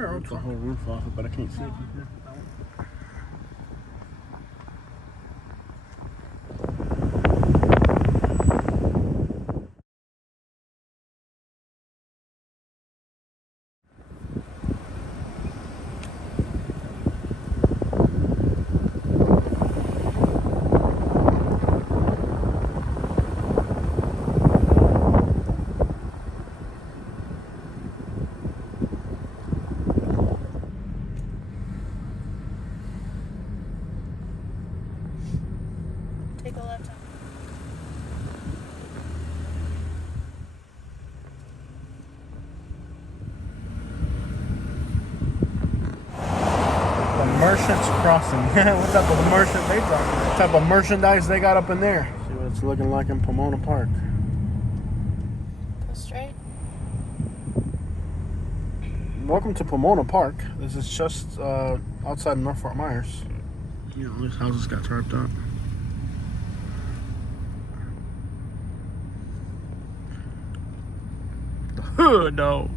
better. The whole roof off it, but I can't see it from here. Take a left. The Merchants Crossing. What type of merchant they talking about? What type of merchandise they got up in there? See what it's looking like in Pomona Park. Go straight. Welcome to Pomona Park. This is just outside of North Fort Myers. You know, this house got tarped up. The hood, though.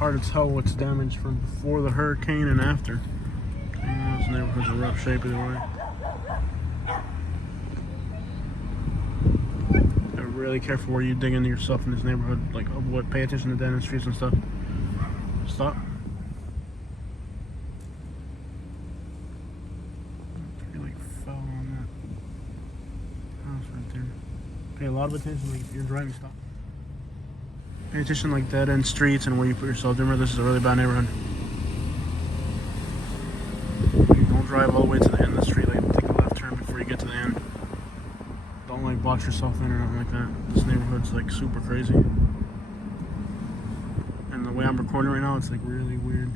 Hard to tell what's damaged from before the hurricane and after. This neighborhood's in rough shape either way. Gotta be really careful where you dig into yourself in this neighborhood. Like, what? Pay attention to dead end streets and stuff. Stop. You like fell on that house right there. Pay a lot of attention like if you're driving. Stop. Pay attention like dead end streets and where you put yourself. Remember, this is a really bad neighborhood. Don't drive all the way to the end of the street. Like, take a left turn before you get to the end. Don't like box yourself in or nothing like that. This neighborhood's like super crazy. And the way I'm recording right now, it's like really weird.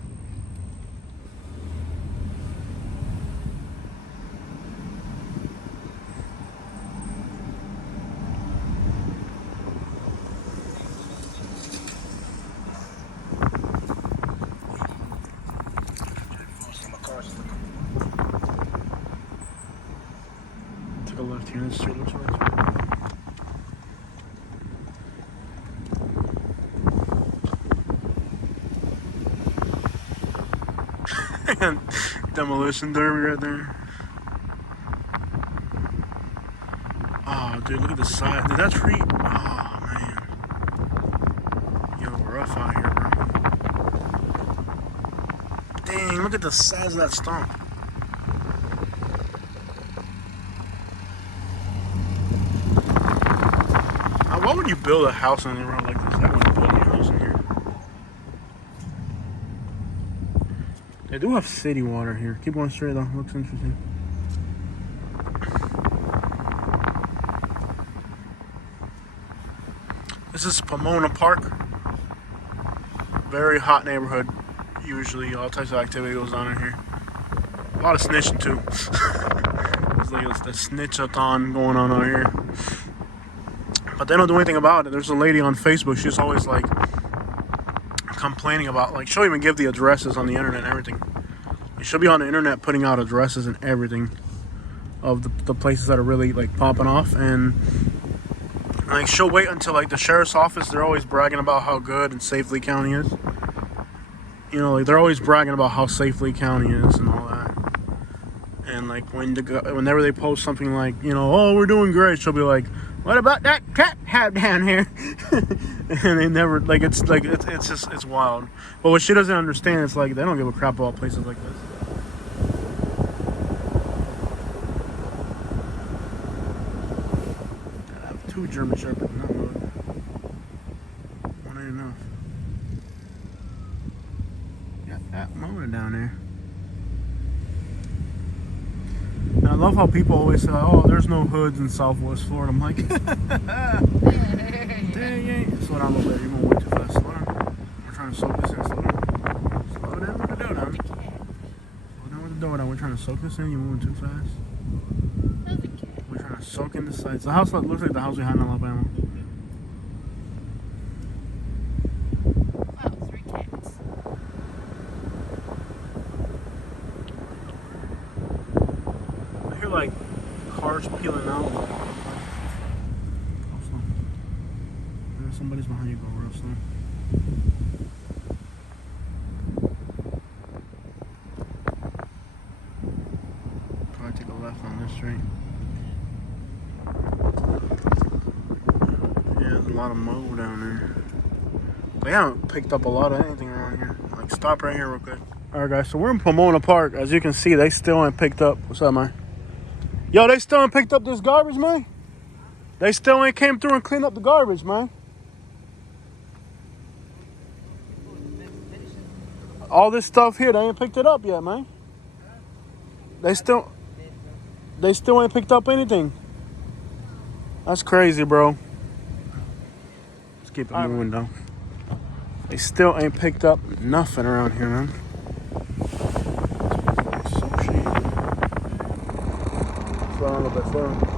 Take a left here, this street looks right. Demolition derby right there. Oh, dude, look at the size. Dude, that tree. Oh, man. Yo, we're rough out here, bro. Dang, look at the size of that stump. Why would you build a house in a neighborhood like this? I wouldn't build a house in here. They do have city water here. Keep going straight though. Looks interesting. This is Pomona Park. Very hot neighborhood. Usually all types of activity goes on in here. A lot of snitching too. It's like the snitch-a-thon going on out here. But they don't do anything about it. There's a lady on Facebook. She's always like complaining about, like, she'll even give the addresses on the internet and everything. She'll be on the internet putting out addresses and everything of the places that are really like popping off, and like she'll wait until like the sheriff's office. They're always bragging about how good and safe Lee County is. You know, like they're always bragging about how safe Lee County is and all that. And like whenever they post something like, you know, oh, we're doing great, she'll be like, what about that cat have down here? And they never, like, it's just, it's wild. But what she doesn't understand is like they don't give a crap about places like this. 2 German Shepherds, not mowed. One ain't enough. Got that mower down there. And I love how people always say, oh, there's no hoods in Southwest Florida. I'm like, dang, slow down a little bit. You're going way too fast. Slow down. We're trying to soak this in. Slow down. Slow down with the dough down. Slow down with the dough down. We're trying to soak this in. You're moving too fast. We're trying to soak in the sights. The house looks like the house we had in Alabama. Wow, 3 cats. I hear like cars peeling out. Somebody's behind you, go real slow. Probably take a left on this street. Yeah, there's a lot of mow down there. They haven't picked up a lot of anything around here. Like, stop right here real quick. Alright guys, so we're in Pomona Park. As you can see, they still ain't picked up. What's up, man? Yo, they still ain't picked up this garbage, man? They still ain't came through and cleaned up the garbage, man. All this stuff here, they ain't picked it up yet, man. They still ain't picked up anything. That's crazy, bro. Let's keep it moving, though. They still ain't picked up nothing around here, man. So shady. Slow down a little bit, slow down.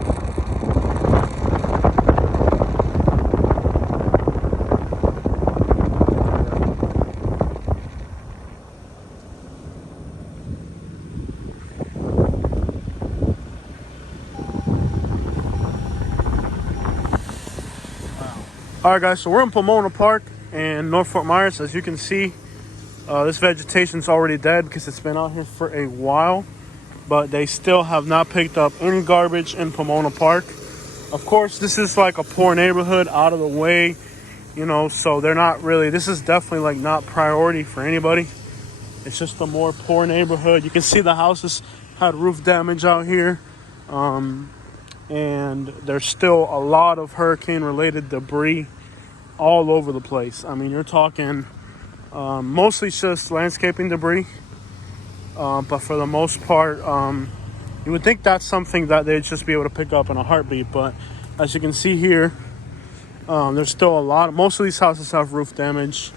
Alright guys, so we're in Pomona Park in North Fort Myers. As you can see, this vegetation's already dead because it's been out here for a while. But they still have not picked up any garbage in Pomona Park. Of course, this is like a poor neighborhood, out of the way, you know, so they're not really, this is definitely like not priority for anybody. It's just a more poor neighborhood. You can see the houses had roof damage out here. And there's still a lot of hurricane-related debris all over the place. I mean, you're talking mostly just landscaping debris. But for the most part, you would think that's something that they'd just be able to pick up in a heartbeat. But as you can see here, there's still a lot. Most of these houses have roof damage.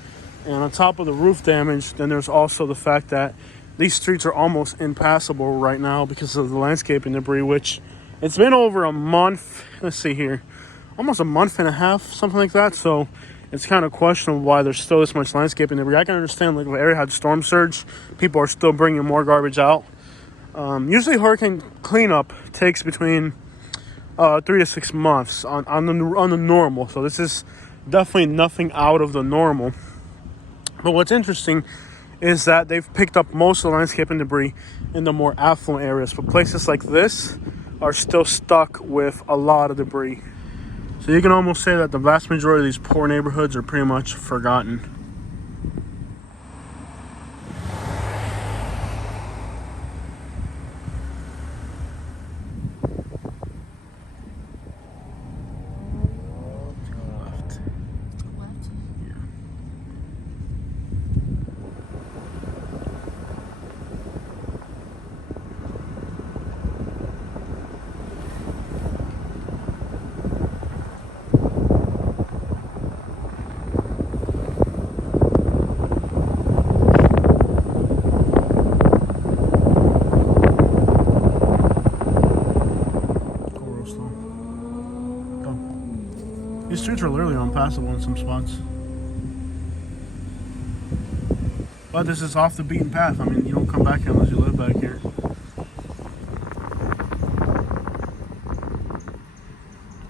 And on top of the roof damage, then there's also the fact that these streets are almost impassable right now because of the landscaping debris, which it's been over a month. Let's see here. Almost a month and a half, something like that. So it's kind of questionable why there's still this much landscaping debris. I can understand, like, if the area had storm surge, people are still bringing more garbage out. Usually hurricane cleanup takes between 3 to 6 months on the normal. So this is definitely nothing out of the normal. But what's interesting is that they've picked up most of the landscaping debris in the more affluent areas. But places like this are still stuck with a lot of debris. So you can almost say that the vast majority of these poor neighborhoods are pretty much forgotten. These streets are literally unpassable in some spots. But this is off the beaten path. I mean, you don't come back here unless you live back here.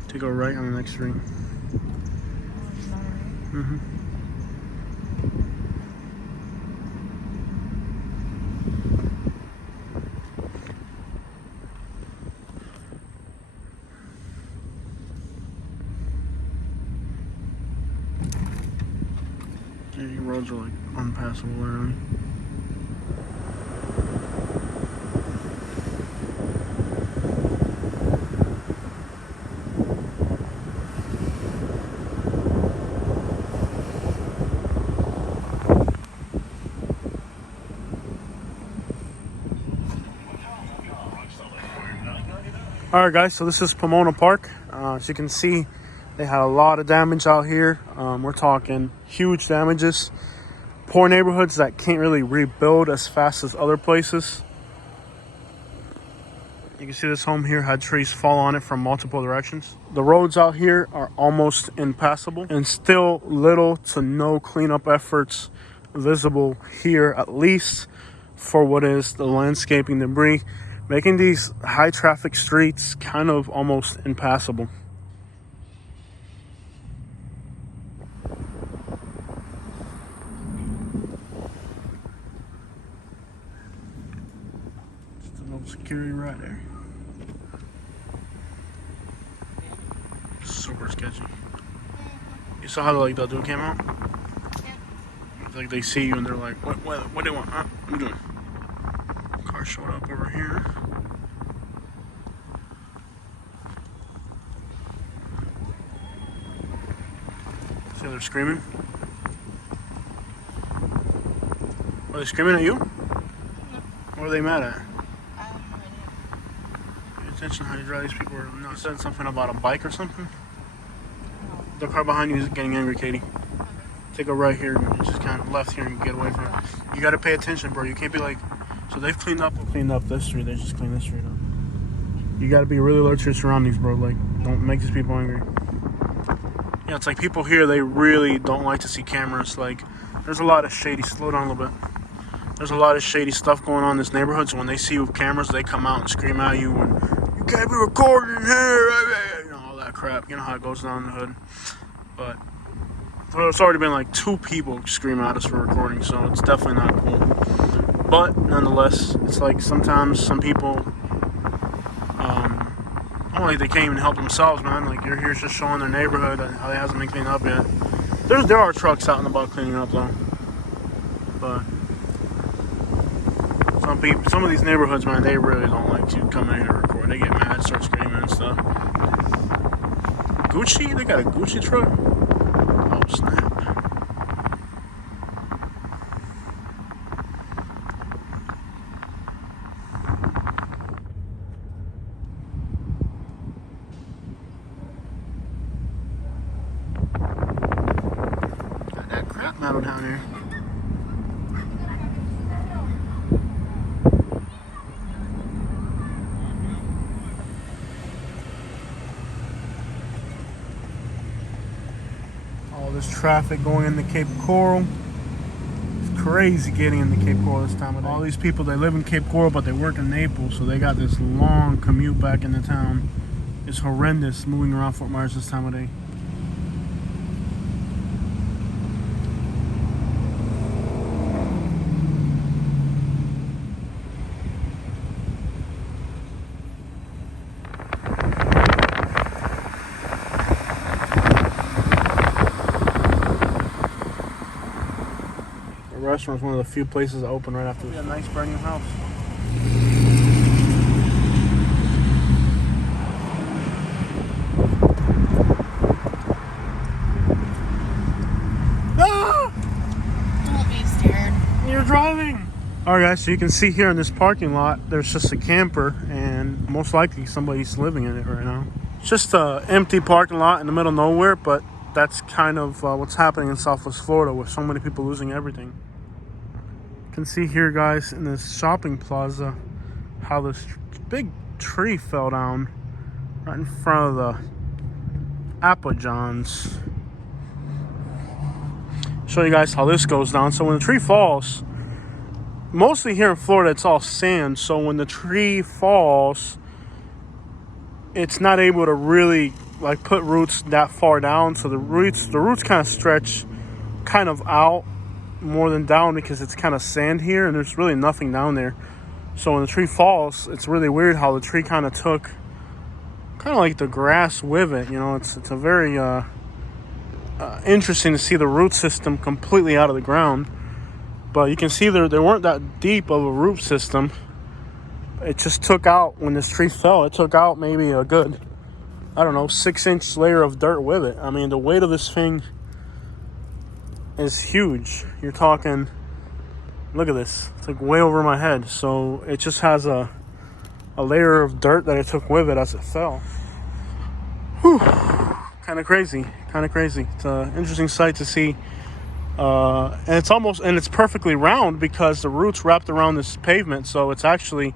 To go right on the next street. Mm-hmm. These roads are like unpassable literally. All right, guys, so this is Pomona Park. As you can see, they had a lot of damage out here. We're talking huge damages. Poor neighborhoods that can't really rebuild as fast as other places. You can see this home here had trees fall on it from multiple directions. The roads out here are almost impassable, and still little to no cleanup efforts visible here, at least for what is the landscaping debris, making these high traffic streets kind of almost impassable. Just a little security right there. Super sketchy. You saw how like the dude came out? It's like they see you and they're like, what do you want? Huh? What are you doing? Car showed up over here. See how they're screaming? Are they screaming at you? No. What are they mad at? I have no idea. Pay attention how you drive. These people are not saying something about a bike or something. No. The car behind you is getting angry, Katie. Take a right here and just kind of left here and get away from it. You gotta pay attention, bro. You can't be like, so they've cleaned up this street. They just cleaned this street up. You gotta be really alert to your surroundings, bro. Like, don't make these people angry. Yeah, it's like people here, they really don't like to see cameras. Like, there's a lot of shady, slow down a little bit. There's a lot of shady stuff going on in this neighborhood. So when they see you with cameras, they come out and scream at you and you can't be recording here. You know, all that crap. You know how it goes down in the hood. But well, it's already been like 2 people scream at us for recording, so it's definitely not cool. But nonetheless, it's like sometimes some people, like they can't even help themselves, man. Like you're here just showing their neighborhood and how it hasn't been cleaned up yet. There are trucks out and about cleaning up though, but some of these neighborhoods, man, they really don't like to come in here to record. They get mad, start screaming and stuff. Gucci? They got a Gucci truck? Oh snap. Got that crap metal down here. All this traffic going into Cape Coral. It's crazy getting into Cape Coral this time of day. All these people, they live in Cape Coral, but they work in Naples, so they got this long commute back into town. It's horrendous moving around Fort Myers this time of day. The restaurant is one of the few places that open right after this. A nice brand new house. Ah! Don't be scared. You're driving. Alright guys, so you can see here in this parking lot, there's just a camper and most likely somebody's living in it right now. It's just an empty parking lot in the middle of nowhere, but that's kind of what's happening in Southwest Florida with so many people losing everything. You can see here, guys, in this shopping plaza, how this big tree fell down right in front of the Apple Johns. Show you guys how this goes down. So when the tree falls, mostly here in Florida, it's all sand. So when the tree falls, it's not able to really like put roots that far down. So the roots kind of stretch kind of out more than down because it's kind of sand here and there's really nothing down there. So when the tree falls, it's really weird how the tree kind of took kind of like the grass with it. You know, it's a very interesting to see the root system completely out of the ground. But you can see there weren't that deep of a root system. It just took out, when this tree fell, it took out maybe a good, I don't know, 6-inch layer of dirt with it. I mean, the weight of this thing is huge. You're talking, look at this. It's like way over my head. So it just has a a layer of dirt that it took with it as it fell. Whew. Kind of crazy. It's an interesting sight to see. And it's perfectly round because the roots wrapped around this pavement. So it's actually,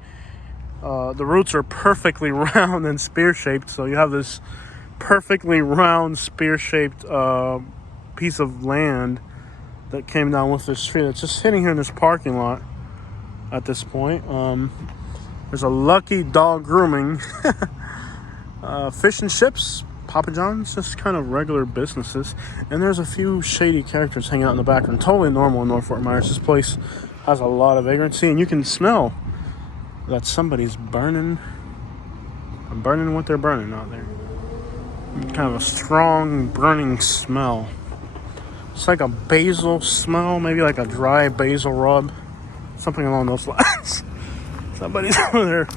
the roots are perfectly round and spear-shaped. So you have this perfectly round spear-shaped piece of land that came down with this tree. It's just sitting here in this parking lot at this point. There's a Lucky Dog Grooming, Fish and Chips, Papa John's, just kind of regular businesses. And there's a few shady characters hanging out in the background. Totally normal in North Fort Myers. This place has a lot of vagrancy, and you can smell that somebody's burning what they're burning out there. Kind of a strong burning smell. It's like a basil smell, maybe like a dry basil rub, something along those lines. Somebody's over there.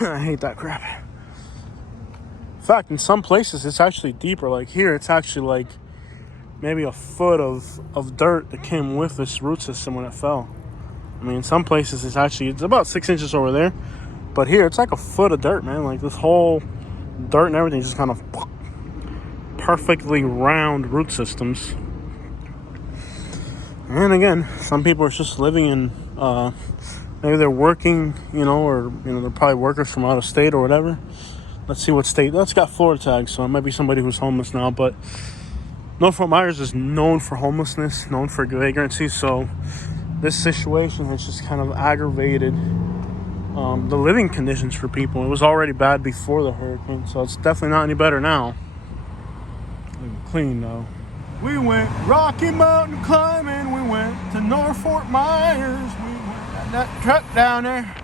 I hate that crap. In fact, in some places it's actually deeper. Like here, it's actually like maybe a foot of dirt that came with this root system when it fell. I mean, in some places it's about 6 inches over there, but here it's like a foot of dirt, man. Like this whole dirt and everything just kind of perfectly round root systems. And again, some people are just living in, maybe they're working, or they're probably workers from out of state or whatever. Let's see what state. That's got Florida tags, so it might be somebody who's homeless now. But North Fort Myers is known for homelessness, known for vagrancy. So this situation has just kind of aggravated the living conditions for people. It was already bad before the hurricane, so it's definitely not any better now. Clean though. We went Rocky Mountain climbing. We went to North Fort Myers. We went that truck down there.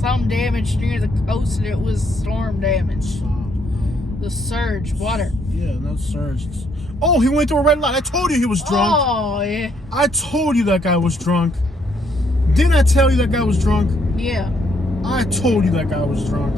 Some damage near the coast, and it was storm damage. The surge, water. Yeah, no surge. Oh, he went through a red light. I told you he was drunk. Oh, yeah. I told you that guy was drunk. Didn't I tell you that guy was drunk? Yeah. I told you that guy was drunk.